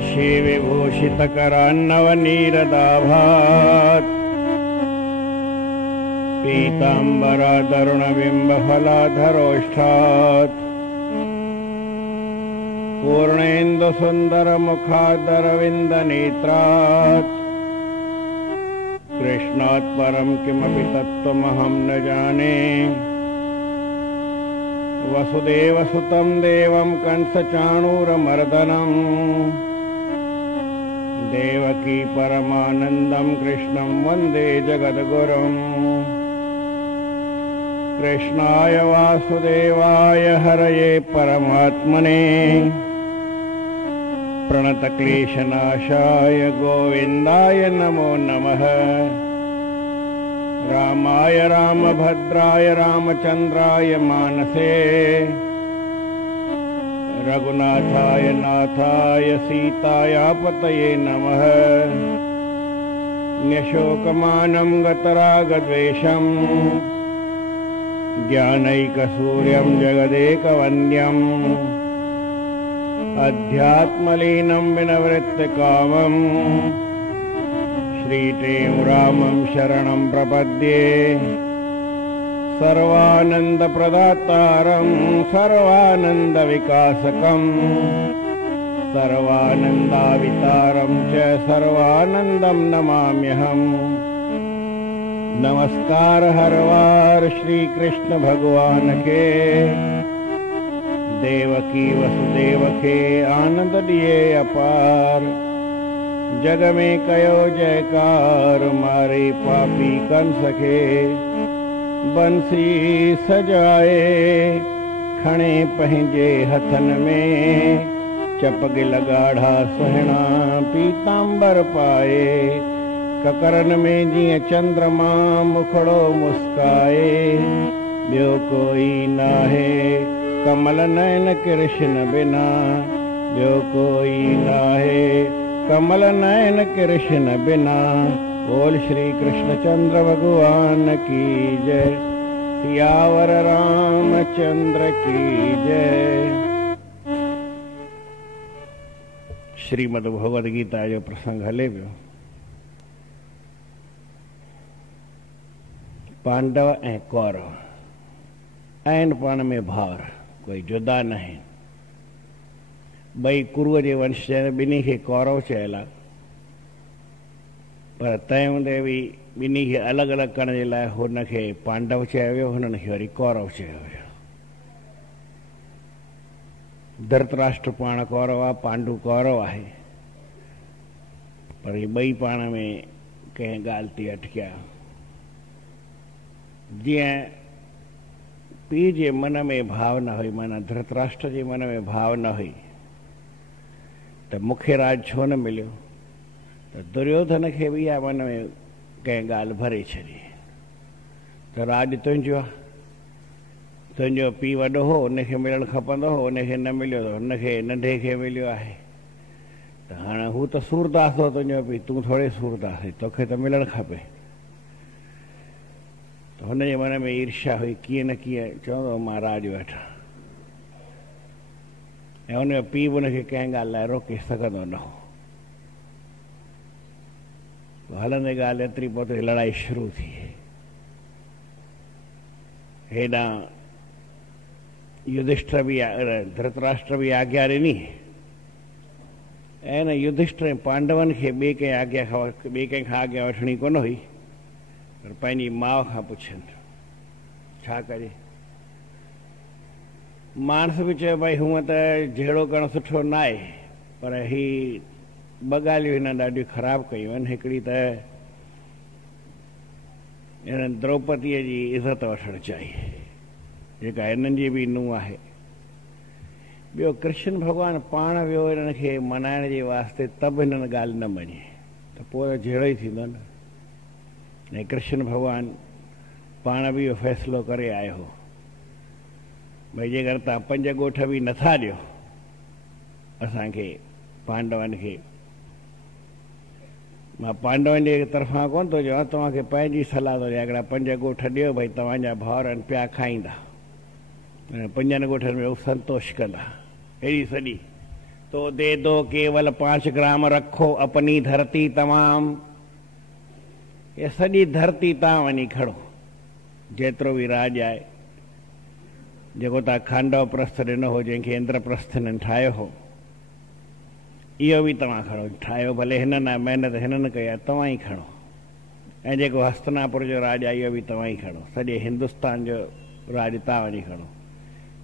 वंशी विभूषितकरान्नवनीरदाभात् पीताम्बरादरुणबिम्बफलाधरोष्ठात् पूर्णेन्दुसुन्दरमुखादरविन्दनेत्रात् कृष्णात् परं किमपि तत्त्वमहं न जाने। वसुदेवसुतं देवं कंसचाणूरमर्दनं देवकी परमानन्दं कृष्णं वन्दे जगद्गुरुम्। कृष्णाय वासुदेवाय हरये परमात्मने प्रणतक्लेशनाशाय गोविन्दाय नमो नमः। रामाय रामभद्राय रामचन्द्राय मानसे रघुनाथाय नाथाय सीतायापतये नमः। न्यशोकमानं गतरागद्वेषं ज्ञानैकसूर्यं जगदेकवन्द्यम् अध्यात्मलीनं विनवृत्तकामं श्रीटें रामं शरणं प्रपद्ये। सर्वानन्दप्रदातारं सर्वानन्दविकासकं सर्वानन्दावितारं च सर्वानन्दं नमाम्यहम्। नमस्कार हर वार श्री कृष्ण भगवान के, देवकी वसुदेव के आनंद दिए अपार। जग में कयो जयकार मारे पापी कंस के, बंसी सजाए खणे पंहिंजे हथन में। चपगिल गाढ़ा सुहिणा पीतांबर पाए, ककरन में जीअं चंद्रमा मुखड़ो मुस्काए। ॿियो कोई नाहे कमल नयन कृष्ण बिना, ॿियो कोई नाहे कमल नयन कृष्ण बिना। बोल श्री कृष्णचंद्र भगवान की जय, सियावर रामचंद्र की जय। श्रीमद् भगवद गीता जो प्रसंग हले पियो। पांडव ऐं कौरव आहिनि पाण में भाउर, कोई जुदा न आहिनि। ॿई कुरुअ जे वंश जा, ॿिन्ही खे कौरव चयल आहे, पर तंहिं हूंदे बि ॿिन्ही खे अलॻि अलॻि करण जे लाइ हुनखे पांडव चयो वियो, हुननि खे वरी कौरव चयो वियो। धृतराष्ट्र पाण कौरव आहे, पांडु कौरव आहे, पर इहे ॿई पाण में कंहिं ॻाल्हि ते अटकिया। जीअं पीउ जे मन में भाव न हुई, माना धृतराष्ट्र जे मन में भाव न हुई त मूंखे राज छो न मिलियो, त दुर्योधन खे बि इहा मन में कंहिं ॻाल्हि भरे छॾी त राज तुंहिंजो आहे। तुंहिंजो पीउ वॾो हो, उनखे मिलणु खपंदो हो, उनखे न मिलियो त हुनखे नंढे खे मिलियो आहे। त हाणे हू त सूरदास हो तुंहिंजो पीउ, तूं थोरे सूरदास आहीं, तोखे त मिलणु खपे। त हुनजे मन में ईर्ष्या हुई, कीअं न कीअं चवंदो मां राज वठां, ऐं हुनजो पीउ बि हुनखे कंहिं ॻाल्हि लाइ रोके सघंदो न हो। हलंदे ॻाल्हि एतिरी पोइ लड़ाई शुरू थी। हेॾां युधिष्ठिर बि धृतराष्ट्र बि आज्ञा ॾिनी, ऐं न युधिष्ठिर ऐं पांडवनि खे ॿिए कंहिंखां आज्ञा वठणी कोन हुई, पर पंहिंजी माउ खां पुछनि छा कजे। माण्हू बि चयो भई हूअं त जहिड़ो करणु सुठो न आहे, पर ही ॿ ॻाल्हियूं हिन ॾाढियूं ख़राबु कयूं आहिनि। हिकिड़ी त हिननि द्रौपदीअ जी इज़त वठणु चाहिए, जेका हिननि जी बि नुंहुं आहे। ॿियो कृष्ण भॻवानु पाण वियो हिननि खे मनाइण जे वास्ते, त बि हिननि ॻाल्हि न मञी, त पोइ जहिड़ो ई थींदो न। ऐं कृष्ण भॻवानु पाण बि इहो फ़ैसिलो करे आयो हो भई जेकर तव्हां 5 ॻोठ बि नथा ॾियो असांखे पांडवनि खे, मां पांडवनि जे तरफ़ां कोन थो चवां, तव्हांखे पंहिंजी सलाह थो ॾियां। हिकिड़ा 5 ॻोठ ॾियो भई तव्हांजा भाउर आहिनि, पिया खाईंदा, 5 ॻोठनि में हू संतोष कंदा। अहिड़ी सॼी तो दे दो केवल 5 ग्राम, रखो अपनी धरती तमाम। ये सॼी धरती तव्हां वञी खणो, जेतिरो बि राज आहे, जेको तव्हां खांडव प्रस्थ ॾिनो हो, जंहिंखे इंद्रप्रस्थ हिननि ठाहियो हो, इहो बि तव्हां खणो। ठाहियो भले हिननि, महिनत हिननि कई आहे, तव्हां ई खणो। ऐं जेको हस्तनापुर जो राज आहे, इहो बि तव्हां ई खणो। सॼे हिंदुस्तान जो राज तव्हां वञी खणो,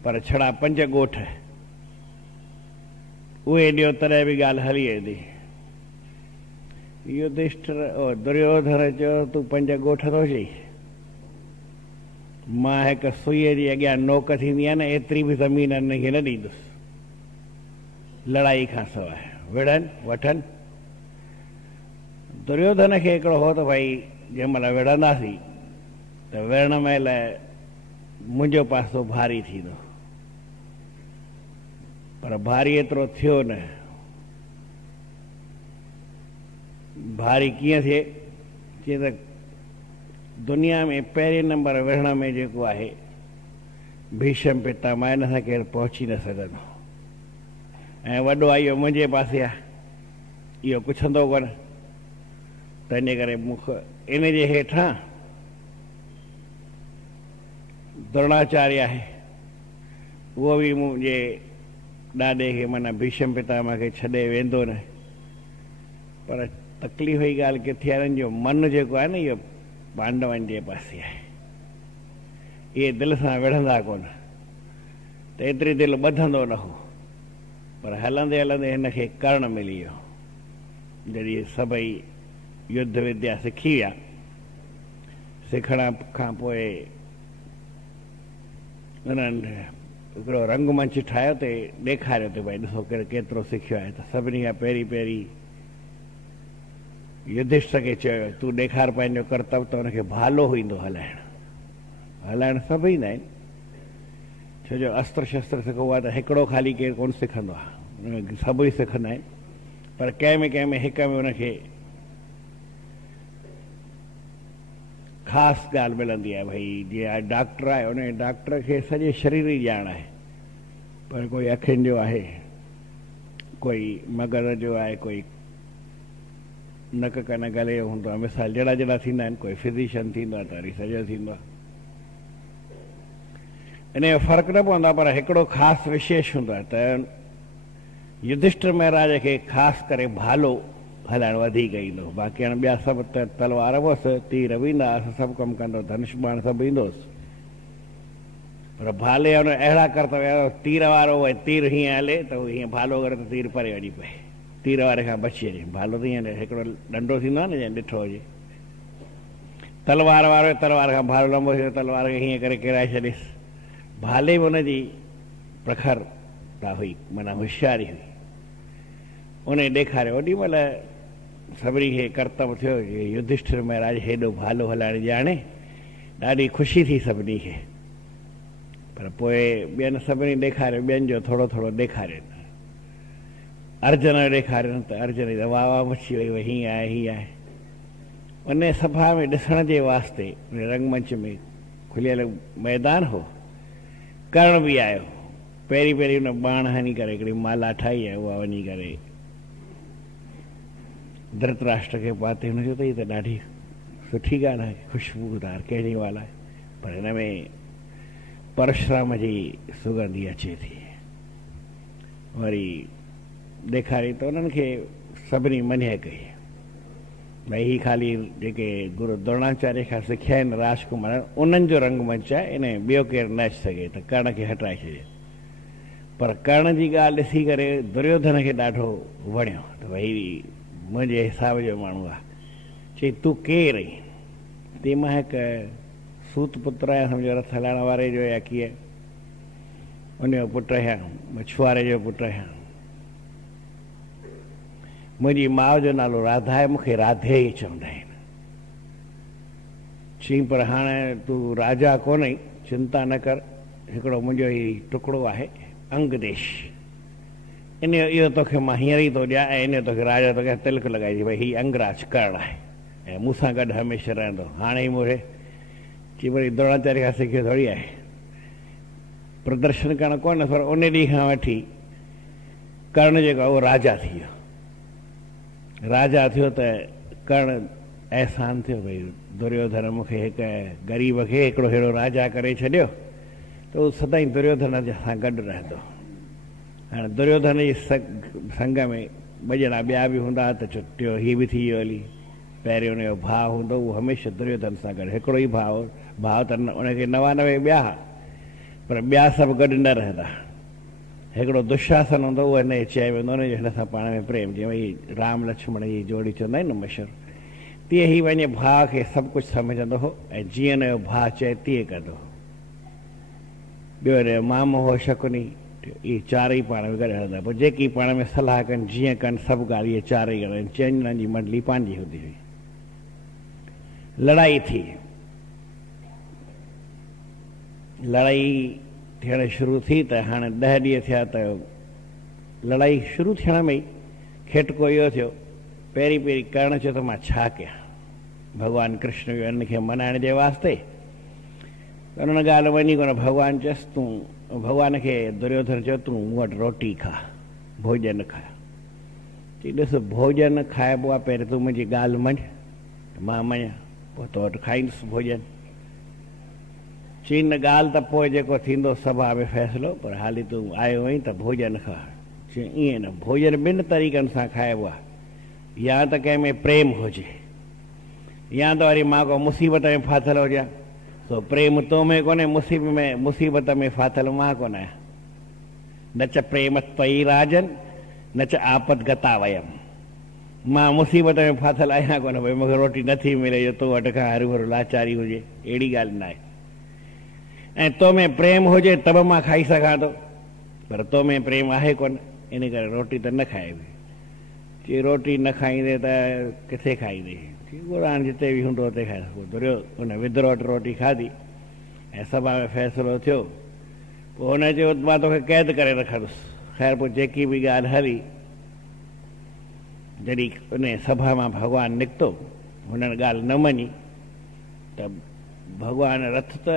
पर छड़ा 5 ॻोठ उहे ॾियो, तॾहिं बि ॻाल्हि हली वेंदी। युधिष्ठिर दुर्योधन चयो, तूं 5 ॻोठ थो चई? मां हिकु सुईअ जी अॻियां नोक थींदी आहे न, एतिरी बि ज़मीन हिनखे न ॾींदुसि लड़ाई खां सवाइ। विढ़नि वठनि। दुर्योधन खे हिकिड़ो हो त भई जंहिं महिल विढ़ंदासीं त विढ़ण महिल मुंहिंजो पासो भारी थींदो, पर भारी एतिरो थियो न। भारी कीअं थिए? चई त दुनिया में पहिरें नंबर विढ़ण में जेको आहे भीष्म पितामह, हिन सां केरु पहुची न सघंदो। ऐं वॾो आहे इहो मुंहिंजे पासे आहे, इहो पुछंदो कोन। त इन करे इन जे हेठां द्रोणाचार्य आहे, उहो बि मुंहिंजे ॾाॾे खे माना भीष्म पितामह खे छॾे वेंदो न। पर तकलीफ़ जी ॻाल्हि किथे आहे, जो मन जेको आहे न, इहो पांडवनि जे पासे आहे। इहे दिलि सां विढ़ंदा कोन, त एतिरी दिलि ॿधंदो न हो। पर हलंदे हलंदे हिनखे कर्ण मिली वियो। जॾहिं सभई युद्ध विद्या सिखी विया, सिखण खां पोइ उन्हनि हिकिड़ो रंगमंच ठाहियो, ते ॾेखारियो त भई ॾिसो केतिरो सिखियो आहे। त सभिनी खां पहिरीं युधिष्ठिर खे चयो, तूं ॾेखार पंहिंजो कर्तव्य। त हुनखे भालो ईंदो हलाइण सभु ईंदा आहिनि, छो जो अस्त्र शस्त्र सिखो आहे त हिकिड़ो ख़ाली केरु कोन सिखंदो आहे, सभु ई सिखंदा आहिनि। पर कंहिं में हिक में हुनखे ख़ासि ॻाल्हि मिलंदी आहे। भई जीअं डॉक्टर आहे, उन डॉक्टर खे सॼे शरीर जी ॼाण आहे, पर कोई अखियुनि जो आहे, कोई मग़ज़ जो आहे, कोई नक कन गले जो हूंदो आहे। मिसाल जहिड़ा जहिड़ा थींदा आहिनि, कोई फिज़िशियन थींदो आहे त वरी सॼो थींदो आहे। इन जो फ़र्क़ु न पवंदो आहे, पर हिकिड़ो ख़ासि विशेष हूंदो आहे। त युधिष्ठिर महाराज खे ख़ासि करे भालो हलाइणु वधीक ईंदो। बाक़ी हाणे ॿिया सभु त तलवार हुअसि, तीर बि ईंदा हुअसि, सभु कमु कंदो, धनुष बाण सभु ईंदो हुअसि। पर भाले हुन अहिड़ा कर्तव्य, तीर वारो भई तीर हीअं हले त उहो हीअं भालो करे त तीर परे वञी पए, तीर वारे खां बची वञे। भालो त हीअं हिकिड़ो डंडो थींदो आहे न, जंहिं ॾिठो हुजे। तलवार वारो तलवार खां भालो लंबो थियो, तलवार खे हीअं करे किराए छॾेसि। भाले बि हुनजी प्रखरता हुई, माना होशियारी हुई। उन ॾेखारियो। ओॾी महिल सभिनी खे कर्तव्य थियो कि युधिष्ठिर महाराज हेॾो भालो हलाइण ॼाणे। ॾाढी ख़ुशी थी सभिनी खे। पर पोइ ॿियनि सभिनी ॾेखारियो, ॿियनि जो थोरो थोरो ॾेखारियो। अर्जुन ॾेखारियो त अर्जुन जी त वाह वाह मची वई, हीअं आहे हीअं आहे। उन सभा में ॾिसण जे वास्ते रंगमंच में खुलियल मैदान हो, कर्ण बि आयो। पहिरीं हुन बाण हणी करे हिकिड़ी माला ठाही आहे, उहा वञी करे धृतराष्ट्र खे पाते। हुन चयो त हीअ त ॾाढी सुठी ॻाल्हि आहे, ख़ुशबूदार कहणी वाला आहे, पर हिन में परशुराम जी सुगंधी अचे थी। वरी ॾेखारी त उन्हनि खे सभिनी मञे कई, भई ही ख़ाली जेके गुरु द्रोणाचार्य खां सिखिया आहिनि राजकुमार, उन्हनि जो रंगमंच आहे, इन ॿियो केरु न अची सघे। त कर्ण खे हटाए छॾियो। पर कर्ण जी ॻाल्हि ॾिसी करे दुर्योधन खे ॾाढो वणियो, त भई मुंहिंजे हिसाब जो माण्हू आहे। चई तूं केरु आहीं? ते मां हिकु सूत पुत्र आहियां, सम्झो रथ हलाइण वारे जो या कीअं, उनजो पुटु आहियां, मछुआरे जो पुटु आहियां। मुंहिंजी माउ जो नालो राधा आहे, मूंखे राधे ई चवंदा आहिनि। चई पर हाणे तूं राजा कोन आहीं, चिंता न कर, हिकिड़ो मुंहिंजो ई टुकड़ो आहे अंग देश, इन इहो तोखे मां हींअर ई थो ॾियां, ऐं इन तोखे राजा तोखे तिलक लॻाइजी, भई हीउ अंगराज कर्ण आहे ऐं मूंसां गॾु हमेशह रहंदो। हाणे ई मूंखे चई वरी द्रोणाचार्य खां सिखियो थोरी आहे, प्रदर्शन करणु कोन, पर उन ॾींहं खां वठी कर्ण जेको उहो राजा थी वियो। राजा थियो त कर्ण अहसान थियो भई दुर्योधन मूंखे हिकु ग़रीब खे हिकिड़ो अहिड़ो राजा करे छॾियो त उहो सदाईं दुर्योधन सां गॾु रहंदो। हाणे दुर्योधन जी संग में ॿ ॼणा ॿिया बि हूंदा त टियों हीअ बि थी वियो हली। पहिरियों हुनजो भाउ हूंदो उहो हमेशह दुर्योधन सां गॾु, हिकिड़ो ई भाउ त उनखे 99 ॿिया, पर ॿिया सभु गॾु न रहंदा। हिकिड़ो दुशासन हूंदो उहो हिन चयो वेंदो हुनजो हिन सां पाण में प्रेम, जीअं भई राम लक्ष्मण जी जोड़ी चवंदा आहिनि न मशहूरु, तीअं ई पंहिंजे भाउ खे सभु कुझु सम्झंदो हो ऐं जीअं हुनजो भाउ चए तीअं कंदो हो। ॿियो हिनजो मामो हो शकुनी, इहे चारई पाण में गॾु हलंदा। पोइ जेकी पाण में सलाह कनि जीअं कनि सभु ॻाल्हि इहे चारई ॼणनि, 4 ॼणनि जी मंडली पंहिंजी हूंदी हुई। लड़ाई थी, लड़ाई थियण शुरू थी त हाणे 10 ॾींहं थिया त लड़ाई शुरू थियण में ई खेटको इहो थियो। पहिरीं कर्ण चयो त मां छा कयां, भॻवानु कृष्ण वियो हिन खे मनाइण जे वास्ते। त हुन ॻाल्हि वञी कोन, भॻवानु चयसि तूं, भॻवान खे दुर्योधन चयो तूं मूं वटि रोटी खा, भोजन खा। चई ॾिस भोजन खाइबो आहे, पहिरीं तूं मुंहिंजी ॻाल्हि मञ त मां मञा, पोइ तो वटि खाईंदुसि भोजन। चई न ॻाल्हि त पोइ जेको थींदो सभा में फ़ैसिलो, पर हाली तूं आयो आहीं त भोजन खा। चई ईअं न, भोजन 2 तरीक़नि सां खाइबो आहे, या त कंहिं में प्रेम हुजे, या त वरी मां को मुसीबत में फाथल हुजां। सो प्रेम तो में कोन्हे, मुसीबत में फाथल मां कोन आहियां। न च प्रेम त्वयि राजन न च आपत गता वयम, मां मुसीबत में फाथल आहियां कोन भई मूंखे रोटी नथी मिले जो तो वटि खां हरू भरू लाचारी हुजे, अहिड़ी ॻाल्हि न आहे। ऐं तो में प्रेम हुजे तब मां खाई सघां थो, पर तो में प्रेम आहे कोन, इन करे रोटी त न खाइबी। चई रोटी न खाईंदे त किथे खाईंदे, हाणे जिते बि हूंदो हुते खाए। हुन विद्रोह वटि रोटी खाधी ऐं सभा में फ़ैसिलो थियो। पोइ हुन चयो मां तोखे क़ैद करे रखंदुसि। ख़ैर पोइ जेकी बि ॻाल्हि हली, जॾहिं उन सभा मां भॻवानु निकितो, हुननि ॻाल्हि न मञी त भॻवानु रथ त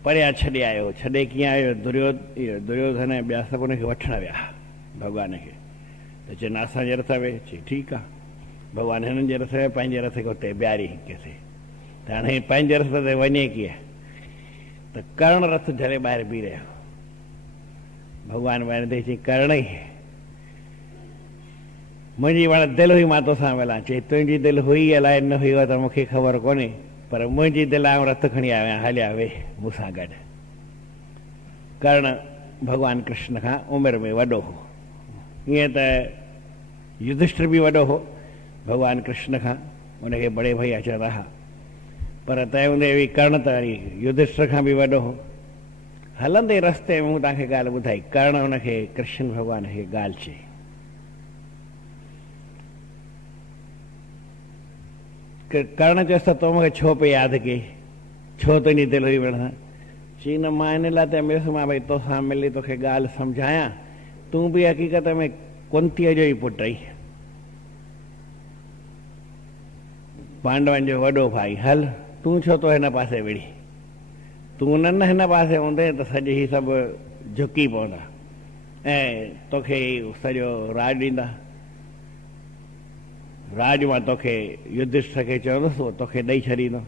परियां छॾे आयो। छॾे कीअं आयो, दुर्योधन ऐं ॿिया सभु हुनखे वठणु विया भॻवान खे। त चवनि असांजे रथ में, चई ठीकु आहे। भॻवानु हिननि जे रथ में पंहिंजे रथ खे उते ॿियारी कंहिंसे, त हाणे पंहिंजे रथ ते वञे कीअं, त कर्ण रथ झले ॿाहिरि बीह रहियो। भॻवानु ॿाहिरि ते चई कर्ण ई मुंहिंजी पाण दिलि हुई मां तोसां मिलां। चई तुंहिंजी दिलि हुई अलाए न हुई त मूंखे ख़बर कोन्हे, पर मुंहिंजी दिलि आऊं रथ खणी आयो आहियां, हलिया वे मूंसां गॾु। कर्ण भॻवानु कृष्ण खां उमिरि में वॾो हो, ईअं त युधिष्ठिर बि वॾो हो भॻवानु कृष्ण खां, उनखे बड़े भैया चवंदा हुआ, पर तंहिं हूंदे बि कर्ण त वरी युधिष्ठिर खां बि वॾो हो। हलंदे रस्ते में मूं तव्हांखे ॻाल्हि ॿुधाई, कर्ण हुनखे कृष्ण भॻवान खे ॻाल्हि चई। कर्ण चयसि त तो मूंखे छो पे यादि कई, छो तुंहिंजी दिलि हुई मिलण। चई न मां इन लाइ त मिलुसि मां भई तोसां मिली तोखे ॻाल्हि सम्झायां, तूं बि हक़ीक़त में कुंतीअ जो ई पुटु आहीं, पांडवनि जो वॾो भाई। हल तूं छो तो हिन पासे विड़ी, तूं न हिन पासे हूंदे त सॼी ही सभु झुकी पवंदा ऐं तोखे सॼो राज ॾींदा। राज मां तोखे युधिष्ठिर खे चवंदुसि, उहो तोखे ॾेई छॾींदो।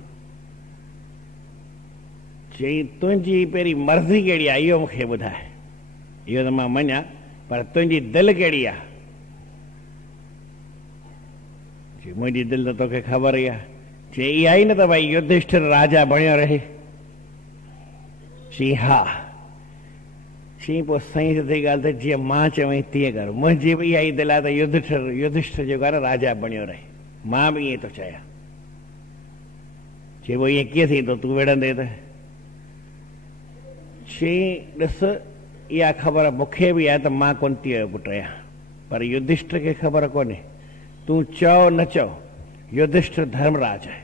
चई तुंहिंजी पहिरीं मर्ज़ी कहिड़ी आहे इहो मूंखे ॿुधाए, इहो त मां मञा, पर तुंहिंजी दिलि कहिड़ी आहे। चई मुंहिंजी दिलि त तोखे ख़बर ई आहे। चई इहा ई न त भई युधिष्ठिर राजा बणियो रहे। चई हा। चई पोइ सही सिधी ॻाल्हि त जीअं मां चवई तीअं कर, मुंहिंजी बि इहा ई दिलि आहे त युधिष्ठिर जेको आहे न राजा बणियो रहे, मां बि ईअं थो चाहियां। चई पोइ ईअं कीअं थींदो तूं विढ़ंदे त। चई ॾिस इहा ख़बर मूंखे बि आहे त मां कुंतीअ जो पुटु आहियां, पर युधिष्ठिर खे ख़बर कोन्हे। तूं चओ न चओ, युधिष्ठिर धर्मराज आहे,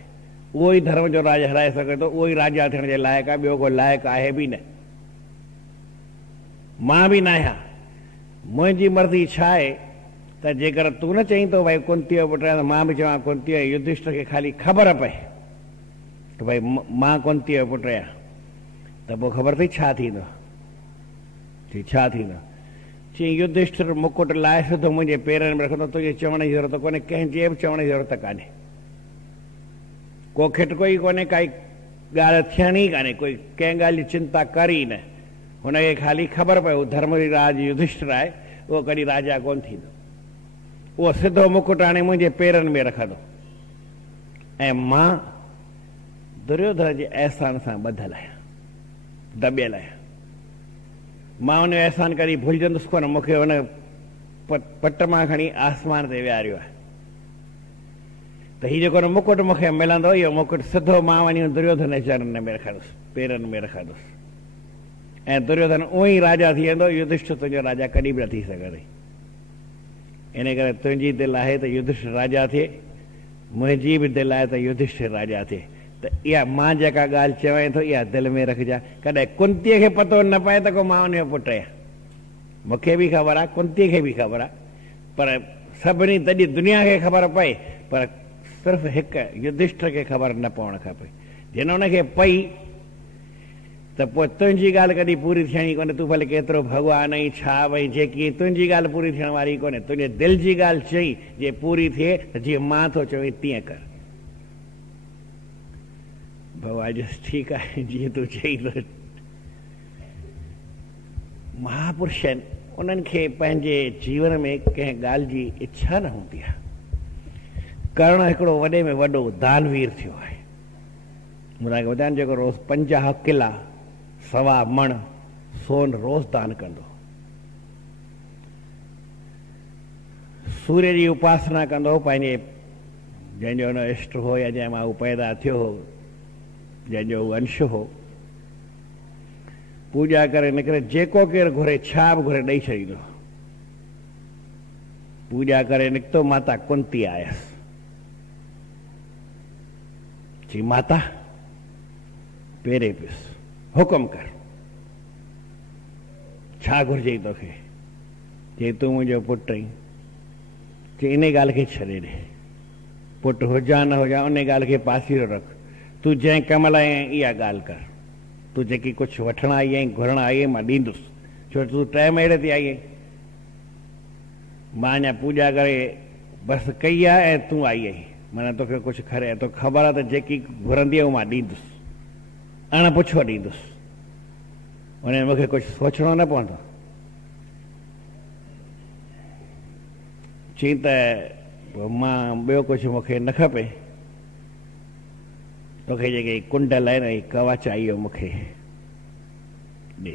उहो ई धर्म जो राज हलाए सघे थो, उहो ई राजा थियण जे लाइक़ु आहे, ॿियो को लाइक़ु आहे बि न, मां बि न आहियां। मुंहिंजी मर्ज़ी छा आहे त जेकर तूं न चईं थो भई कुंतीअ जो पुटु आहियां, त मां बि चवां कुंतीअ युधिष्ठिर खे ख़ाली ख़बर पए त भई मां कुंतीअ जो पुटु आहियां, त पोइ ख़बर अथई छा थींदो। चई छा थींदो। चई युधिष्ठिर मुकुट लाए सिधो मुंहिंजे पेरनि में रखंदो, तुंहिंजे चवण जी ज़रूरत कोन्हे, कंहिंजे बि चवण जी ज़रूरत कान्हे, को खिटको ई कोन्हे, काई ॻाल्हि थियणी ई कान्हे, कोई कंहिं ॻाल्हि जी चिंता कर ई न। हुनखे ख़ाली ख़बर पए धर्मराज युधिष्ठिर आहे, उहो कॾहिं राजा कोन थींदो, उहो सिधो मुकुट हाणे मुंहिंजे पेरनि में रखंदो ऐं मां दुर्योधन जे अहसान सां ॿधल आहियां, दॿियल आहियां। मां हुन जो अहसान कॾहिं भुलिजंदुसि कोन, मूंखे हुन पट मां खणी आसमान ते विहारियो आहे, त हीउ जेको मुकुट मूंखे मिलंदो, इहो मुकुट सिधो मां वञी दुर्योधन जे चरणनि में रखंदुसि, पेरनि में रखंदुसि, ऐं दुर्योधन उहो ई राजा थी वेंदो। युधिष्ठिर तुंहिंजो राजा कॾहिं बि न थी सघंदई। इन करे तुंहिंजी दिलि आहे त युधिष्ठिर राजा थिए, मुंहिंजी बि दिलि आहे त युधिष्ठिर राजा थिए। त इहा मां जेका ॻाल्हि चवां थो, इहा दिलि में रखजांइ। कॾहिं कुंतीअ खे पतो न पए त को मां उन जो पुटु आहियां, मूंखे बि ख़बर आहे, कुंतीअ खे बि ख़बर आहे, पर सभिनी तॾहिं दुनिया खे ख़बर पए, पर सिर्फ़ु हिकु युधिष्ठिर खे ख़बर न पवणु खपे। जिन हुनखे पई त पोइ तुंहिंजी ॻाल्हि कॾहिं पूरी थियणी कोन्हे, तूं भले केतिरो भॻवान ई छा भई जेकी, तुंहिंजी ॻाल्हि पूरी थियण वारी कोन्हे। तुंहिंजे दिलि जी ॻाल्हि चई जे पूरी थिए त जीअं मां थो चवई तीअं कर। भॻवान चयसि ठीकु आहे, जीअं तूं चई थो। महापुरुष आहिनि, उन्हनि खे पंहिंजे जीवन में कंहिं ॻाल्हि जी इच्छा न हूंदी आहे। कर्ण हिकिड़ो वॾे में वॾो दानवीर थियो आहे। मूं तव्हांखे ॿुधायां, जेको रोज़ 50 किला 1.25 मण सोन रोज़ दान कंदो, सूर्य जी उपासना कंदो, पंहिंजे जंहिंजो हुन इष्ट हो या जंहिं मां हू पैदा थियो हो, जंहिंजो हू अंश हो, पूॼा करे निकिरे, जेको केरु घुरे, छा बि घुरे ॾेई छॾींदो। पूॼा करे निकितो, माता कुंती आयसि, चई माता पेरे पियुसि, हुकुम कर, छा घुरिजई तोखे? चई तूं मुंहिंजो पुटु आहीं। चई इन ॻाल्हि खे छॾे ॾे, पुटु हुजां न हुजां उन ॻाल्हि खे पासीरो रख, तूं जंहिं कम लाइ आई इहा ॻाल्हि कर। तूं जेकी कुझु वठण आई आहीं, घुरण आई आहीं, मां ॾींदुसि, छो तूं टाइम अहिड़े ते आई आहीं। मां अञा पूॼा करे बसि कई आहे ऐं तूं आई आहीं, माना तोखे कुझु खरे, तोखे ख़बर आहे त जेकी घुरंदी आहे उहो मां ॾींदुसि, अणपुछो ॾींदुसि, उन मूंखे कुझु सोचणो न पवंदो। चई त मां ॿियो कुझु मूंखे न खपे, तोखे जेके कुंडल आहे न, कवच आहे, इहो मूंखे ॾे,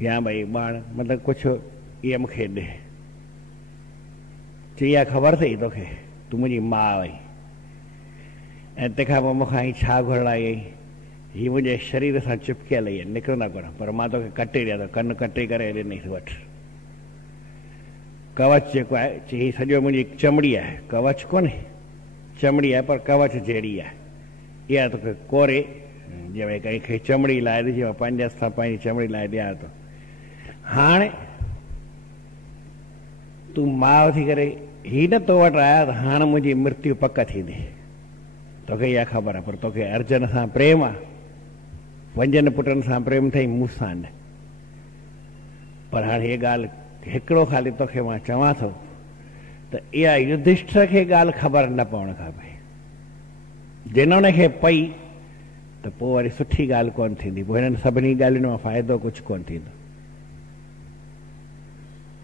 या भई ॿाण मतिलबु कुझु इहा मूंखे ॾे। चई इहा ख़बर अथई तोखे, तूं मुंहिंजी माउ आहीं, ऐं तंहिंखां पोइ मूंखां ही छा घुरण आई आहीं? हीअ मुंहिंजे शरीर सां चिपकियल ई निकिरंदा कोन, पर मां तोखे कटे ॾियां थो, कन कटे करे ॾिनई, वठि कवच जेको आहे। चई हीअ सॼो मुंहिंजी चमड़ी आहे, कवच कोन्हे, चमड़ी आहे, पर कवच जहिड़ी आहे। इहा तोखे कोरे, जीअं भई कंहिंखे चमड़ी लाइ ॾिजे, मां पंहिंजे हथ सां पंहिंजी चमड़ी लाइ ॾियां थो। हाणे तूं माउ थी करे ही न तो वटि आया, त हाणे मुंहिंजी मृत्यु पक थींदी, तोखे इहा ख़बर आहे, पर तोखे अर्जुन सां प्रेम आहे, 5 पुटनि सां प्रेम अथई, मूंसां न। पर हाणे हीअ ॻाल्हि हिकिड़ो ख़ाली तोखे मां चवां थो, त इहा युधिष्ठिर खे ॻाल्हि ख़बर न पवणु खपे। जिन हुनखे पई त पोइ वरी सुठी ॻाल्हि कोन थींदी, पोइ हिननि सभिनी ॻाल्हियुनि मां फ़ाइदो कुझु कोन थींदो।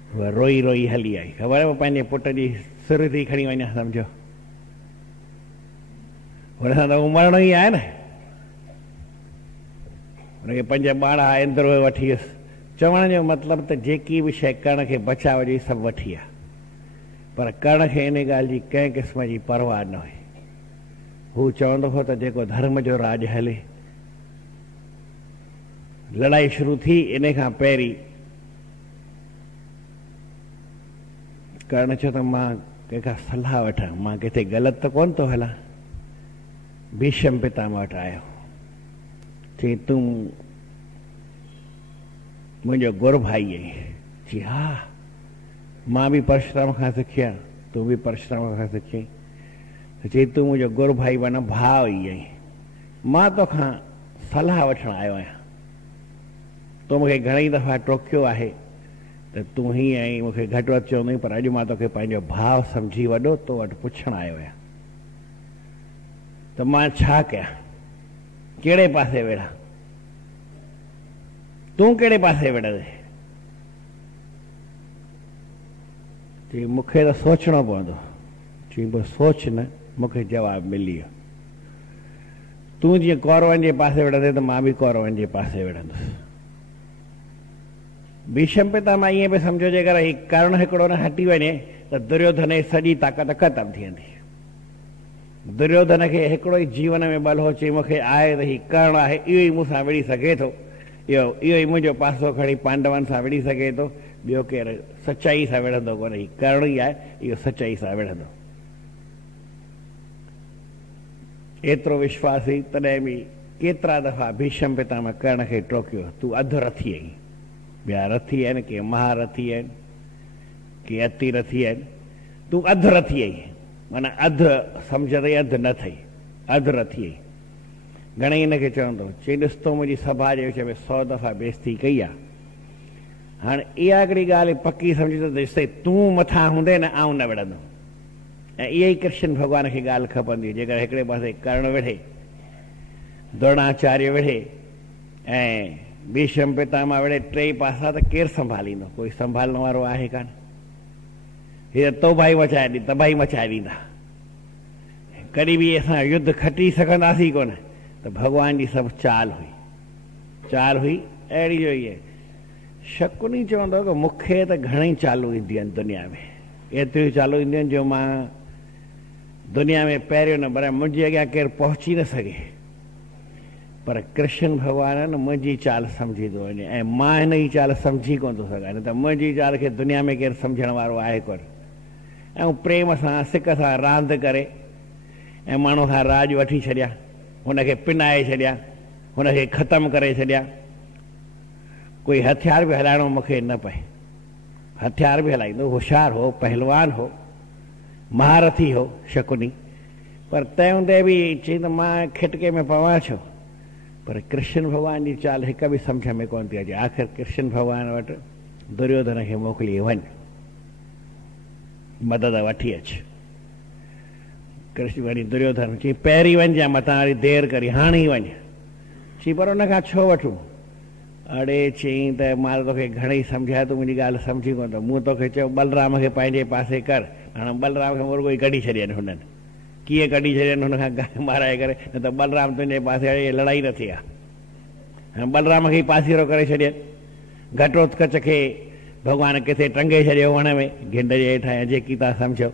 उहा रोई रोई हली आई, ख़बर आहे, पंहिंजे पुट जी सिर थी खणी वञा, सम्झो हुन सां त उहो मरणो ई आहे न। हुनखे 5 ॿार इंद्र वठी वियुसि। चवण जो मतिलबु त जेकी बि शइ कर्ण खे बचाव जी सभु वठी आहे, पर कर्ण खे इन ॻाल्हि जी कंहिं क़िस्म जी परवाह न हुई। हू चवंदो हो त जेको धर्म जो राज हले। लड़ाई शुरू थी, इन खां पहिरीं कर्ण चयो त मां कंहिंखां सलाह वठां, मां किथे ग़लति त कोन थो हलां। भीष्म पितामह वटि आयो, चई तूं मुंहिंजो गुरु भाई आहीं। चई हा, मां बि परशुराम खां सिखिया, तूं बि परशुराम खां सिखी। त चई तूं मुंहिंजो गुरु भाई माना भाउ ई आहीं, मां तोखां सलाह वठणु आयो आहियां। तो मूंखे घणई दफ़ा टोकियो आहे त तूं हीअं ऐं मूंखे घटि वधि चवंदई, पर अॼु मां तोखे पंहिंजो भाउ सम्झी वॾो तो वटि पुछणु आयो आहियां त मां छा कयां, कहिड़े पासे वेड़ा, तूं कहिड़े पासे वेड़े? चई मूंखे त सोचणो पवंदो। चई पोइ सोच न, मूंखे जवाबु मिली वियो। तूं जीअं कौरवनि जे पासे विढ़ंदे त मां बि कौरवनि जे पासे विढ़ंदुसि। भीष्म पितामह ईअं बि सम्झो जेकर ही कर्ण हिकिड़ो न हटी वञे त दुर्योधन जी सॼी ताक़त ख़तमु थी वेंदी। दुर्योधन खे हिकिड़ो ई जीवन में बल हो, चई मूंखे आहे त ही कर्ण आहे, इहो ई मूंसां विड़ी सघे थो, इहो ई मुंहिंजो पासो खणी पांडवनि सां विड़ी सघे थो, ॿियो केरु सचाई सां विढ़ंदो कोन्हे, ही कर्ण ई आहे, इहो सचाई सां विढ़ंदो। एतिरो विश्वास हुई तॾहिं बि केतिरा दफ़ा भीष्म पितामह कर्ण खे टोकियो, तूं अधु रथी आहीं, ॿिया रथी आहिनि, के महारथी आहिनि, के अति रथी आहिनि, तूं अधु रथी आहीं, माना अधु सम्झ अथई, अधु न अथई, अधु रथी आहीं। घणेई हिनखे चवंदो, चई ॾिस तो मुंहिंजी सभा जे विच में 100 दफ़ा बेइज़ती कई आहे, हाणे इहा हिकिड़ी ॻाल्हि पकी सम्झी त जेसिताईं तूं मथां हूंदे न आउं न विढ़ंदुमि। ऐं इहा ई कृष्ण भॻवान खे ॻाल्हि खपंदी, जेकर हिकिड़े पासे कर्ण विढ़े, द्रोणाचार्य विढ़े ऐं भीष्म पितामह विढ़े, टे पासा त केरु संभालींदो? कोई संभालण वारो आहे कान। हीअ तबाही मचाए ॾी, तबाही मचाए ॾींदा। कॾहिं बि असां युद्ध खटी सघंदासीं कोन, त भॻवान जी सभु चाल हुई अहिड़ी जो ई शकुनी चवंदो की मूंखे त घणेई चालू ईंदियूं आहिनि दुनिया में, एतिरियूं चालू ईंदियूं आहिनि जो मां दुनिया में पहिरियों न, पर मुंहिंजे अॻियां केरु पहुची न सघे, पर कृष्ण भॻवान मुंहिंजी चाल सम्झी थो वञे ऐं मां हिन जी चाल सम्झी कोन थो सघां, न त मुंहिंजी चाल खे दुनिया में केरु सम्झण वारो आहे कोन। ऐं प्रेम सां सिक सां रांदि करे ऐं माण्हू खां राज वठी छॾिया, हुनखे पिनाए छॾिया, हुनखे ख़तमु करे छॾिया। कोई हथियार बि हलाइणो मूंखे न पए, हथियार बि हलाईंदो, होशियारु हो, पहलवान हो, महारथी हो शकुनी, पर तंहिं हूंदे बि चई त मां खिटके में पवां छो। पर कृष्ण भॻवान जी चाल हिकु बि सम्झ में कोन थी अचे। आख़िर कृष्ण भॻवान वटि दुर्योधन खे मोकिली, वञ मदद वठी अच। कृष्ण वञी दुर्योधन चई पहिरीं वञ, मतां वरी देरि करी, हाणे ई वञ। चई पर हुनखां छो वठूं? अड़े चई त मां तोखे घणेई सम्झाया, तूं मुंहिंजी ॻाल्हि सम्झी कोन थो। मूं तोखे चयो बलराम खे पंहिंजे पासे कर, हाणे बलराम खे मुर्गो ई कढी छॾियनि हुननि। कीअं कढी छॾियनि? हुनखां माराए करे, न त बलराम तुंहिंजे पासे अड़े लड़ाई न थी आहे। हाणे बलराम खे ई पासीरो करे छॾियनि। घटोत्कच खे भॻवान किथे टंगे छॾियो वण में, घिंड जे हेठां, या जेकी तव्हां सम्झो,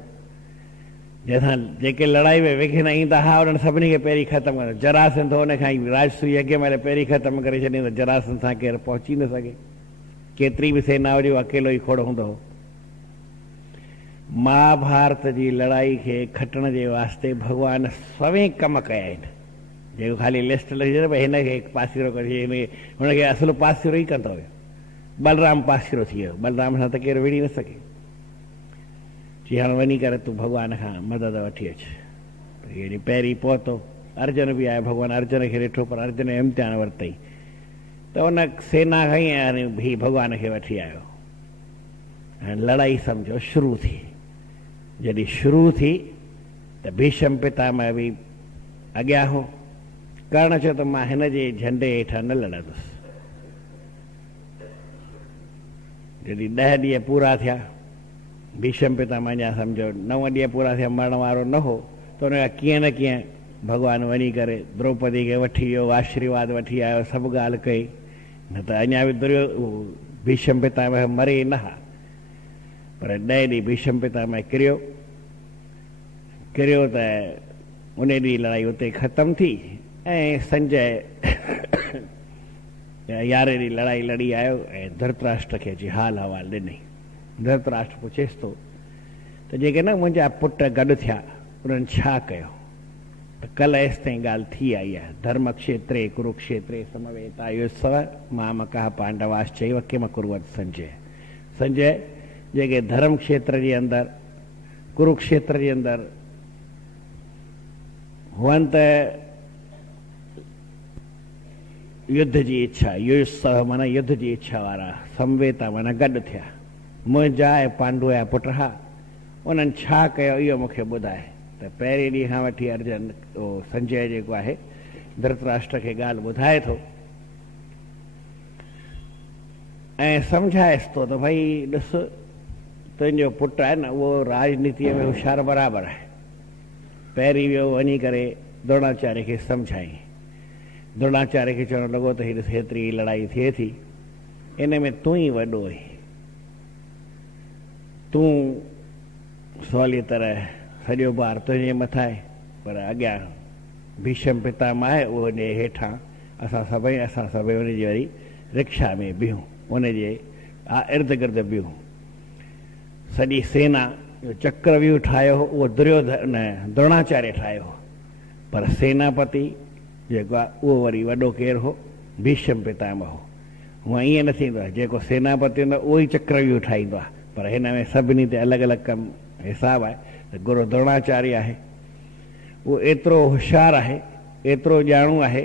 जंहिंसां जेके लड़ाई में विघ्न ईंदा हुआ उन्हनि सभिनी खे पहिरीं ख़तमु कयो। जरासंध हुन खां ई राजसूय यज्ञ महिल पहिरीं ख़तमु करे छॾियईं, त जरासंध सां केरु पहुची न सघे। केतिरी बि सेना हुजे, अकेलो ई खोड़ हूंदो हो। महाभारत जी लड़ाई खे खटण जे वास्ते भॻवान सवें कम कया आहिनि। जेको ख़ाली लिस्ट लिखी छॾे भई हिनखे पासीरो करे, हुनखे असुलु पासीरो ई कंदो हुयो। बलराम पासीरो थी वियो, बलराम सां त केरु विड़ी न सघे। चई हाणे वञी करे तूं भॻवान खां मदद वठी अच। हेॾी पहिरीं पहुतो, अर्जुन बि आयो, भॻवानु अर्जुन खे ॾिठो, पर अर्जुन इम्तिहान वरितई, त हुन सेना खां ई भी भॻवान खे वठी आयो। ऐं लड़ाई सम्झो शुरू थी। जॾहिं शुरू थी त भीष्म पितामह बि अॻियां हो। कर्ण चयो त मां हिन जे झंडे हेठां न लड़ंदुसि। जॾहिं 10 ॾींहं पूरा थिया, भीष्म पितामह अञा सम्झो 9 ॾींहं पूरा थिया, मरण वारो न हो, त हुनखां कीअं न कीअं भॻवानु वञी करे द्रौपदी खे वठी वियो, आशीर्वाद वठी आयो, सभु ॻाल्हि कई। न त अञा बि भीष्म पितामह मरे न हा, पर 10 ॾींहं भीष्म पितामह किरियो त उन ॾींहुं लड़ाई उते ख़तमु थी। ऐं संजय 11 ॾींहं लड़ाई लड़ी आयो ऐं धृतराष्ट्र खे अची हाल अहवाल ॾिनई। धृतराष्ट्र पुछेसि थो त जेके न मुंहिंजा पुट गॾु थिया उन्हनि छा कयो? त कल्ह एसि ताईं ॻाल्हि थी आई आहे, धर्म क्षेत्रे कुरुक्षेत्रे समवेतायुस्सव मामकः पांडवाश्चैव किम कुर्वत् संजय। संजय जेके धर्म क्षेत्र जे अंदरि, कुरुक्षेत्र जे अंदरि हुअनि त युद्ध जी इच्छा, युत्सव माना युद्ध जी इच्छा वारा, संवेता माना गॾु थिया। मुंहिंजा ऐं पांडु जा पुट हा, उन्हनि छा कयो इहो मूंखे ॿुधाए। त पहिरें ॾींहं खां वठी अर्जुन संजय जेको आहे धृतराष्ट्र खे ॻाल्हि ॿुधाए थो ऐं सम्झाएसि थो त भई ॾिस, तुंहिंजो पुटु आहे न उहो राजनीतिअ में होशियारु बराबरि आहे। पहिरीं वियो वञी करे द्रोणाचार्य खे सम्झाई। द्रोणाचार्य खे चवणु लॻो त हीअ ॾिस हेतिरी लड़ाई थिए थी, इन में तूं ई वॾो आहीं, तूं सवली तरह सॼो भार तुंहिंजे मथां आहे। पर अॻियां भीष्म पितामह आहे, उहो जे हेठां असां सभई उनजी वरी रिक्शा में बीहूं, उनजे इर्द गिर्द बीहूं। सॼी सेना जो चक्रव्यूह ठाहियो हो उहो द्रोणाचार्य ठाहियो हो, पर सेनापति जेको आहे उहो वरी वॾो केरु हो, भीष्म पितामह हो। हूअं ईअं न थींदो आहे, जेको सेनापति हूंदो उहो ई चक्रव्यूह ठाहींदो आहे, पर हिन में सभिनी ते अलॻि अलॻि कमु हिसाबु आहे। त गुरु द्रोणाचार्य आहे, उहो एतिरो होशियारु आहे, एतिरो ॼाणू आहे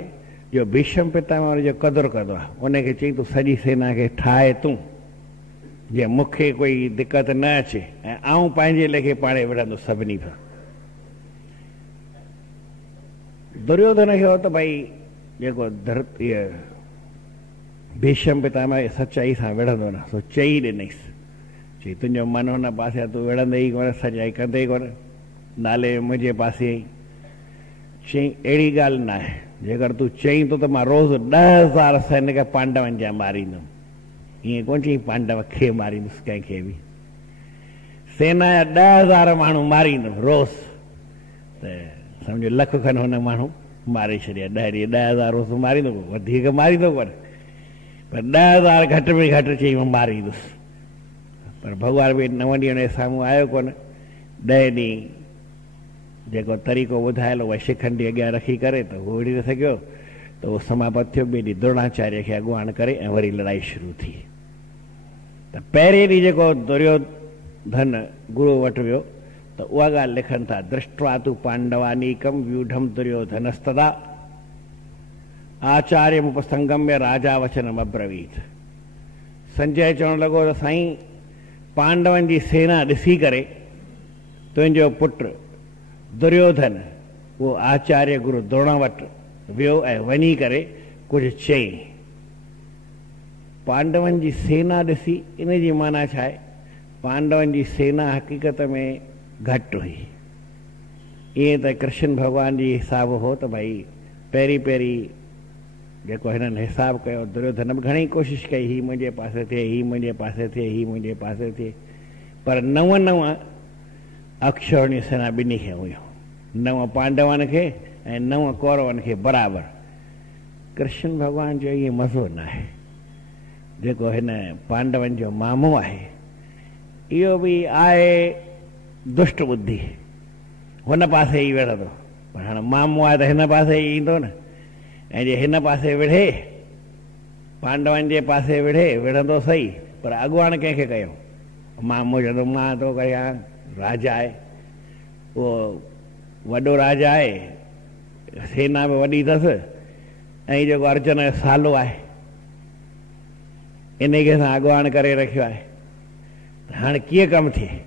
जो भीष्म पितामह जो क़दुरु कंदो आहे। उनखे चई तूं सॼी सेना खे ठाहे तूं, जीअं मूंखे कोई दिक़त न अचे ऐं आऊं पंहिंजे लेखे पाणे विढ़ंदो सभिनी खां। दुर्योधन खे हो त भई जेको भीष्म पितामह सचाई सां विढ़ंदो न, सो चई ॾिनईसि, चई तुंहिंजो मन हुन पासे तूं विढ़ंदे ई कोन, सचाई कंदे ई कोन, नाले मुंहिंजे पासे ई। चई अहिड़ी ॻाल्हि न आहे, जेकर तूं चईं थो त मां रोज़ 10,000 सैनिक पांडवनि जा मारींदुमि, ईअं कोन चई पांडव खे मारींदुसि, कंहिंखे बि सेना जा 10,000 माण्हू मारींदुमि रोज़। त सम्झो लख खनि हुन माण्हू मारे छॾिया। 10,000 रोज़ मारींदो, वधीक मारींदो कोन, पर 10,000 घटि में घटि चई मां मारींदुसि। पर भॻवान बि 9 ॾींहं जे साम्हूं आयो कोन। 10 ॾींहं जेको तरीक़ो ॿुधायल उहा शिखंडी अॻियां रखी करे त उहो विड़ी न सघियो, त उहो समाप्त थियो। ॿिए ॾींहुं द्रोणाचार्य खे अॻुवान करे ऐं वरी लड़ाई शुरू थी। त पहिरें ॾींहुं जेको दुर्योधन गुरू वटि वियो त उहा ॻाल्हि लिखनि था, दृष्ट्वा तु पांडवानीकम व्यूढ़म दुर्योधनस्तदा आचार्यमुपसंगम्य राजा वचनम अब्रवीत। संजय चवणु लॻो त साईं, पांडवनि जी सेना ॾिसी करे तुंहिंजो पुटु दुर्योधन उहो आचार्य गुरु द्रोण वटि वियो ऐं वञी करे कुझु चई। पांडवनि जी सेना ॾिसी, इन जी माना छा आहे? पांडवनि जी सेना हक़ीक़त में घटि हुई। ईअं त कृष्ण भॻवान जी हिसाबु हो त भई पहिरीं जेको हिननि हिसाबु कयो, दुर्योधन बि घणेई कोशिशि कई, हीअ मुंहिंजे पासे थिए, हीअ मुंहिंजे पासे थिए, हीअ मुंहिंजे पासे थिए, पर 9 अक्षौहिणी सेना ॿिन्ही खे हुयूं, 9 पांडवनि खे ऐं 9 कौरवनि खे बराबरि। कृष्ण भॻवान जो ईअं मज़ो न आहे। जेको हिन पांडवनि जो मामो आहे, इहो बि आहे दुष्ट बुद्धि, हुन पासे ई विढ़ंदो। पर हाणे मामो आहे त हिन पासे ई ईंदो न, ऐं जे हिन पासे विढ़े, पांडवनि जे पासे विढ़ंदो सही, पर अॻुवान कंहिंखे कयो? मामो चवंदो मां थो कयां, राजा आहे, उहो वॾो राजा आहे, सेना बि वॾी अथसि, ऐं जेको अर्जुन जो सालो आहे इन खे असां अॻुवान करे रखियो आहे। हाणे कीअं कमु थिए?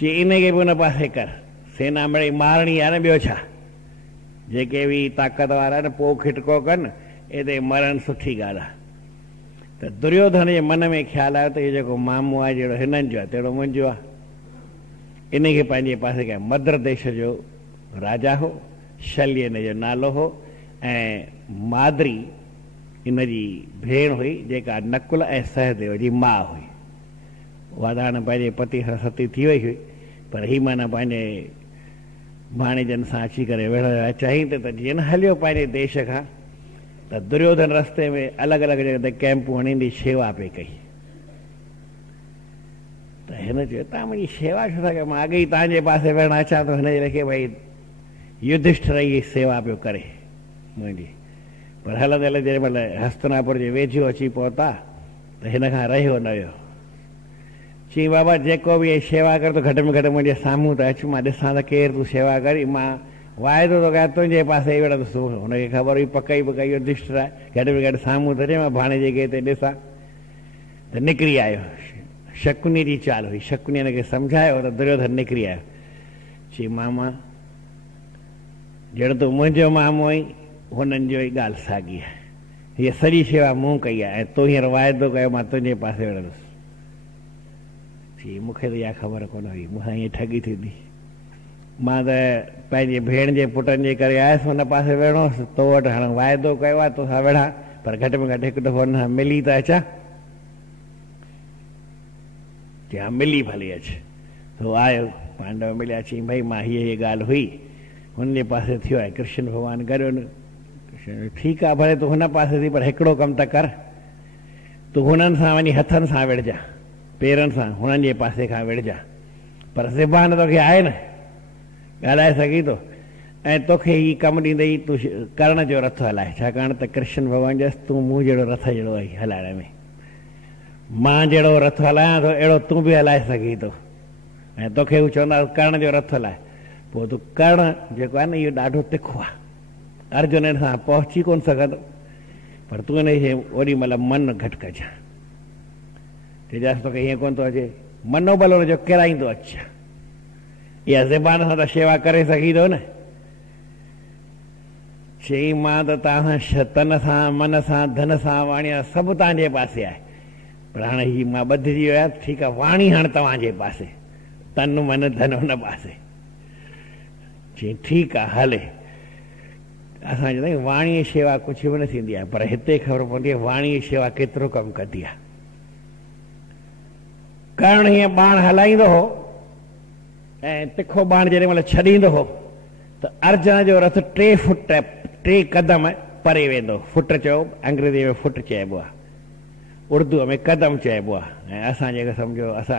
चई इन खे बि हुन पासे कर, सेना मिड़ई मारणी आहे न, ॿियो छा। जेके बि ताक़त वारा आहिनि पोइ खिटको कनि, हिते मरण सुठी ॻाल्हि आहे। त दुर्योधन जे मन में ख़्यालु आयो त इहो जेको मामो आहे जहिड़ो हिननि जो आहे तहिड़ो मुंहिंजो आहे। इन खे पंहिंजे पासे कया। मद्र देश जो राजा हो, शल्य इन जो नालो हो, ऐं माद्री इन जी भेण हुई, जेका नकुल ऐं सहदेव जी माउ हुई। उहा त हाणे पंहिंजे पति सां सती थी वई हुई, पर ही माना पंहिंजे भाणेजनि सां अची करे विढ़ण चई त जीअं न हलियो पंहिंजे देश खां, त दुर्योधन रस्ते में अलॻि अलॻि जॻह ते कैंपूं हणींदी शेवा पई कई। त हिन चयो तव्हां मुंहिंजी शेवा छो था कयो? मां अॻे ई तव्हांजे पासे विढ़ण अचां थो, हिनजे लेखे भई युधिष्ठिर जी सेवा पियो करे मुंहिंजी। पर हलंदे हलंदे जेॾी महिल हस्तिनापुर जे वेझो अची पहुता त हिन खां रहियो न वियो। चई बाबा जेको बि शेवा कर तो घटि में घटि मुंहिंजे साम्हूं त अचु, मां ॾिसां त केरु तूं शेवा करी। मां वाइदो तो कया तुंहिंजे पासे ई वेठो तूं, हुनखे ख़बर हुई पकई पकई युधिष्ठिर आहे, घटि में घटि साम्हूं त अचे, मां भाणे जेके हिते ॾिसां। त निकिरी आयो, शकुनी जी चाल हुई, शकुनी हिनखे सम्झायो त दुर्योधन निकिरी आयो। चई मामा जहिड़ो तूं मुंहिंजो मामो आहीं, हुननि जो ई ॻाल्हि साॻी आहे, हीअ सॼी शेवा मूं कई आहे, ऐं तूं हींअर वाइदो कयो मां तुंहिंजे पासे वेठुसि। चई मूंखे त इहा ख़बर कोन हुई, मूंसां ईअं ठगी थींदी, मां त पंहिंजे भेण जे पुटनि जे करे आयुसि हुन पासे वेठो हुअसि, तो वटि हाणे वाइदो कयो आहे तोसां वेठा, पर घटि में घटि हिकु दफ़ो हुन सां मिली त अचां। चई हा मिली भली अचु। तो आयो, पांडव मिलिया, चई भई मां हीअ ॻाल्हि हुई, हुन जे पासे थियो आहे, कृष्ण भॻवानु गॾु। ठीकु आहे भले तूं हुन पासे थी, पर हिकिड़ो कमु त कर, तूं हुननि सां वञी हथनि सां विढ़जां, पेरनि सां हुननि जे पासे खां विढ़जां, पर ज़बान तोखे आहे न, ॻाल्हाए सघीं थो, ऐं तोखे हीउ कमु ॾींदई तूं कर्ण जो रथ हलाए, छाकाणि त कृष्ण भॻवानु चयसि तूं मूं जहिड़ो रथ जहिड़ो आई हलाइण में, मां जहिड़ो रथ हलायां थो अहिड़ो तूं बि हलाए सघीं थो, ऐं तोखे हू चवंदा कर्ण जो रथ हलाए। पोइ तूं कर्ण जेको आहे न इहो ॾाढो तिखो आहे, अर्जुन हिन सां पहुची कोन सघंदो, पर तूं हिनखे ओॾी महिल मन घटि कजांइ, चइजांइ तोखे हीअं कोन थो अचे, मनोबल हुनजो किराईंदो अचु, इहा ज़बान सां त शेवा करे सघी थो न। चई मां त तव्हां सां तन सां मन सां धन सां वाणी सभु तव्हांजे पासे आहे, पर हाणे हीअ मां ॿधिजी वियो आहियां, ठीकु आहे वाणी हाणे तव्हांजे पासे, तन मन धन हुन पासे। चई ठीकु आहे हले, असां चवंदा आहियूं वाणीअ जी शेवा कुझु बि न थींदी आहे, पर हिते ख़बर पवंदी आहे वाणीअ जी शेवा केतिरो कमु कंदी आहे। कर्ण हीअं बाण हलाईंदो हो ऐं तिखो बाण जेॾी महिल छॾींदो हो त अर्जुन जो रथ 3 फुट 3 कदम परे वेंदो, फुट चयो अंग्रेज़ी में फुट चइबो आहे, उर्दूअ में कदम चइबो आहे, ऐं असां जेके सम्झो असां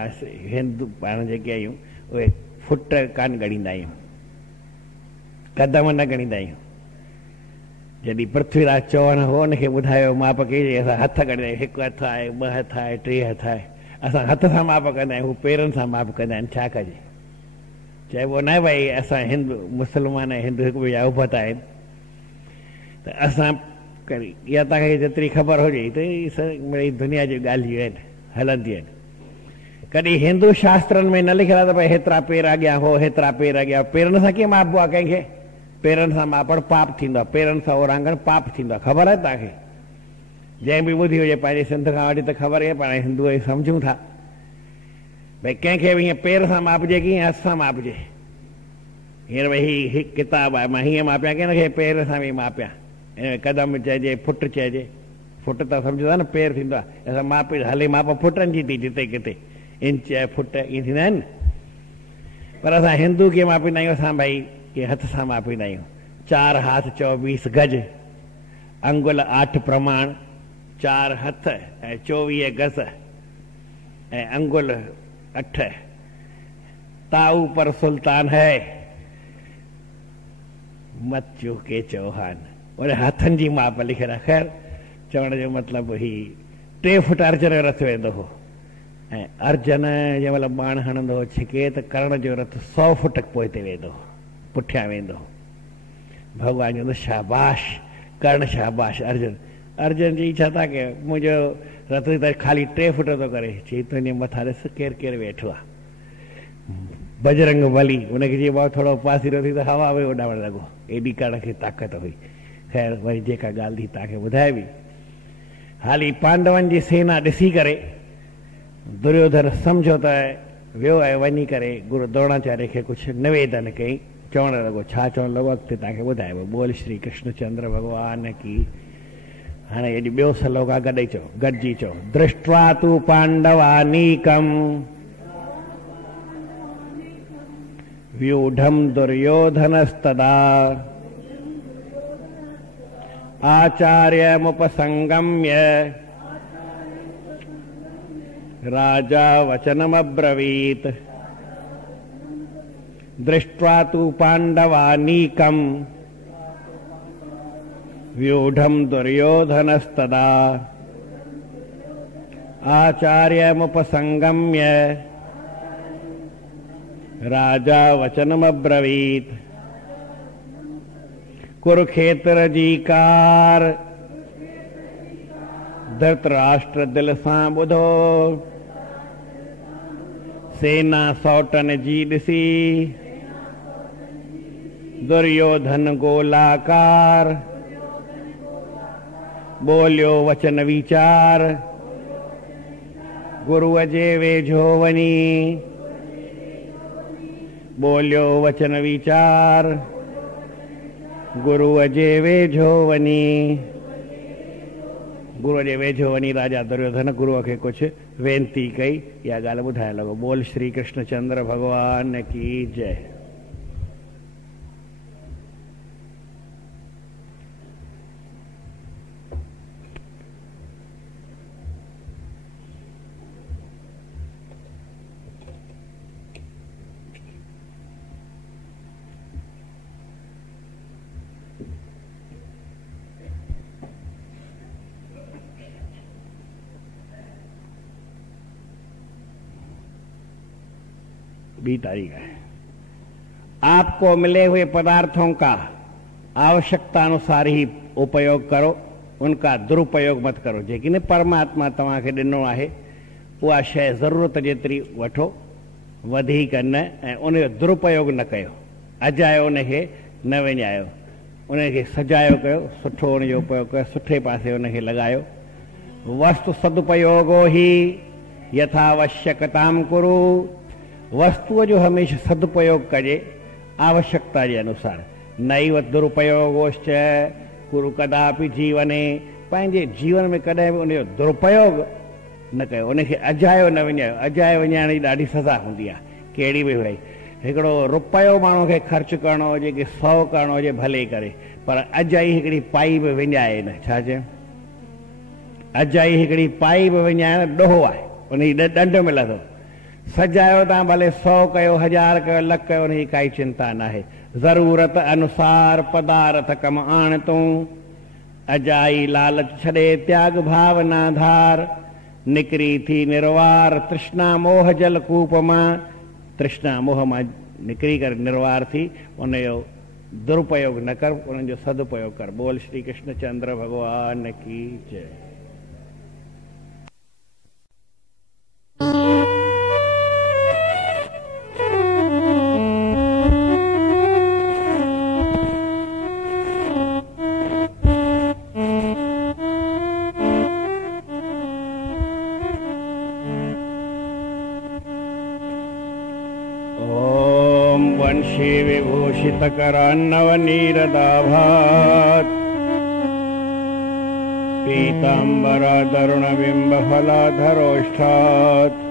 हिंदू पाण जेके आहियूं उहे फुट कान ॻणींदा आहियूं, कदम न ॻणींदा आहियूं। जॾहिं पृथ्वीराज चौहान हो हुनखे ॿुधायो माप कई, असां हथ ॻणींदा आहियूं, 1 हथु आहे 2 हथ आहे 3 हथ आहे, असां हथ सां माप कंदा आहियूं, हू पेरनि सां माप कंदा आहिनि, छा कजे, चइबो न भई असां हिंदू मुस्लमान हिंदू हिकु ॿिए जा उबत आहिनि, त असां करी इहा तव्हांखे जेतिरी ख़बर हुजे त मिड़ई दुनिया जी ॻाल्हियूं आहिनि हलंदियूं आहिनि। कॾहिं हिंदू शास्त्रनि में न लिखियलु आहे त भई हेतिरा पेर अॻियां हो हेतिरा पेर अॻियां, पेरनि सां कीअं मापबो आहे कंहिंखे, पेरनि सां मापण पाप थींदो आहे, पेरनि सां ओरांगण पाप थींदो आहे, ख़बर आहे तव्हांखे, जंहिं बि ॿुधी हुजे पंहिंजे सिंध खां वठी त ख़बर आहे, पाण हिंदू सम्झूं था भई कंहिंखे बि हीअं पेर सां मापजे की हथ सां मापजे, हींअर भई हीअ किताबु आहे मां हीअं मापियां की हिनखे पेर सां बि मापियां, हिन में कदम चइजे फुट चइजे, फुट त सम्झो था न पेर थींदो आहे, असां मापी हले माप फुटनि जी थी जिते किथे इंच फुट ईअं थींदा आहिनि, पर असां हिंदू कीअं मापींदा आहियूं, असां भई कीअं हथ सां मापींदा आहियूं, 4 हाथ 24 गज, अंगुल 8 प्रमाण, 4 हथ ऐं 24 गज ऐं अंगुल 8, ताऊ पर सुल्तान है मत चूके चौहान, उन हथनि जी माप लिखियल आहे। ख़ैर चवण जो मतिलबु ही 3 फुट अर्जुन जो रथ वेंदो हो, ऐं अर्जुन जंहिं महिल बाण हणंदो हो छिके त कर्ण जो रथ 100 फुट पोइते वेंदो हो, पुठियां वेंदो हो। भॻवान चवंदो शाबाश कर्ण शाबाश अर्जुन, अर्जुन जी इच्छा था की मुंहिंजो रथ त ख़ाली 3 फुट थो करे, चई तुंहिंजे मथां ॾिस केरु केरु वेठो आहे, बजरंग बली, हुनखे चई भाउ थोरो पासीरो थी त हवा में उॾामण लॻो, एॾी कर्ण खे ताक़त हुई। ख़ैर वरी जेका ॻाल्हि थी तव्हांखे ॿुधाइबी, हाली पांडवनि जी सेना ॾिसी करे दुर्योधन सम्झो त वियो आहे, वञी करे गुरु द्रोणाचार्य खे कुझु निवेदन कई, चवणु लॻो, छा चवणु लॻो अॻिते तव्हांखे ॿुधाइबो, बोल श्री कृष्णचंद्र भॻवान की। हाणे हेॾी ॿियो सलोक आहे, गॾु चओ, गॾिजी चओ, दृष्ट्वा तू पांडवानीकम व्यूढ़म दुर्योधनस्तदा आचार्यमुपसंगम्य राजा वचनमब्रवीत, दृष्ट्वा तु पांडवानीकम व्यूढ़म दुर्योधनस्तदा आचार्यमुपसंगम्य राजा वचनमब्रवीत, कुरुक्षेत्र जी कार धृतराष्ट्र दिल सां ॿुधो सेना सौटन जी ॾिसी दुर्योधन गोलाकार बोलियो वचन विचार गुरुअ जे वेझो वञी बोलियो वचन विचार गुरुअ जे वेझो वञी गुरुअ जे वेझो वञी राजा दुर्योधन गुरुअ खे कुछ वेनती कई इहा ॻाल्हि ॿुधाइण लॻो। बोल श्री कृष्णचंद्र भगवान की जय। बी तारीख है। आपको मिले हुए पदार्थों का आवश्यकता अनुसार ही उपयोग करो, उनका दुरुपयोग मत करो। जेकी परमात्मा तव्हांखे ॾिनो आहे उहा शइ ज़रूरत जेतिरी वठो, वधीक न, ऐं उनजो दुरुपयोग न कयो। अजायो उनखे न विञायो, उनखे सजायो कयो, सुठो उनजो उपयोग कयो, सुठे पासे उनखे लॻायो। वस्तु सदुपयोगो ही यथावश्यकताम कुरु। वस्तुअ जो हमेशा सदुपयोग कजे आवश्यकता जे अनुसार। नैव दुरुपयोगोश्च कुरु कदापि जीवने। पंहिंजे जीवन में कॾहिं बि उनजो दुरुपयोग न कयो, उनखे अजायो न विञायो। अजायो विञाइण जी ॾाढी सज़ा हूंदी आहे, कहिड़ी बि भई। हिकिड़ो रुपयो माण्हू खे ख़र्चु करणो हुजे की 100 करणो हुजे भले करे, पर अजाई हिकिड़ी पाई बि विञाए न। छा चयो? अजाई हिकिड़ी पाई बि विञाइण ॾोहो आहे, उनजी ॾंड मिलंदो। सजायो तव्हां भले 100 कयो, 1000 कयो, लख कयो, उनजी काई चिंता न आहे। ज़रूरत अनुसार पदार्थ कम आण तूं। अजाई लालच छॾे त्याग भावना धार। निकिरी थी निर्वार तृष्णा मोह जल कूप मां। तृष्णा मोह मां निकिरी करे निर्वार थी, उनजो दुरुपयोग न कर, उनजो सदुपयोग कर। बोल श्री कृष्णचंद्र भगवान की जय। विभूषितकरान्नवनीरदाभात् पीताम्बरादरुणबिम्बफलाधरोष्ठात्